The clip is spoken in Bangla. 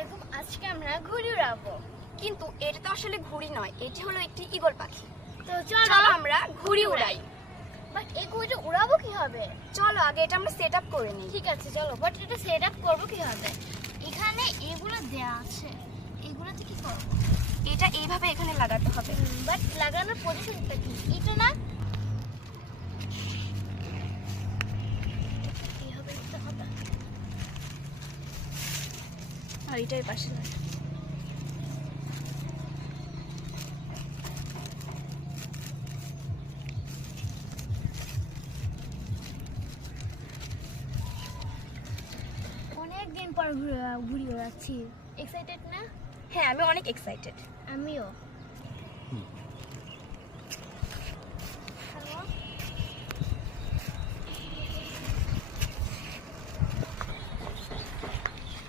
আলাইকুম। আজকে আমরা ঘুড়ি উড়াবো, কিন্তু এটা তো আসলে ঘুড়ি নয়, এটি হলো একটি ঈগল পাখি। তো চলো আমরা ঘুড়ি উড়াই। বাট এই ঘুড়িটা উড়াবো কিভাবে? চলো আগে এটা আমরা সেট আপ করে নিই। ঠিক আছে চলো, বাট এটা সেট আপ করবো কিভাবে? এখানে এগুলো দেয়া আছে, এগুলোতে কি করবো? এটা এইভাবে এখানে লাগাতে হবে। বাট লাগানোর পজিশনটা কি? এটা না, এইভাবে নিতে হবে। আর এটাই পাশে লাগে। অনেকদিন পর ঘুড়ি উড়াচ্ছি, এক্সাইটেড না? হ্যাঁ, আমি অনেক এক্সাইটেড। আমিও।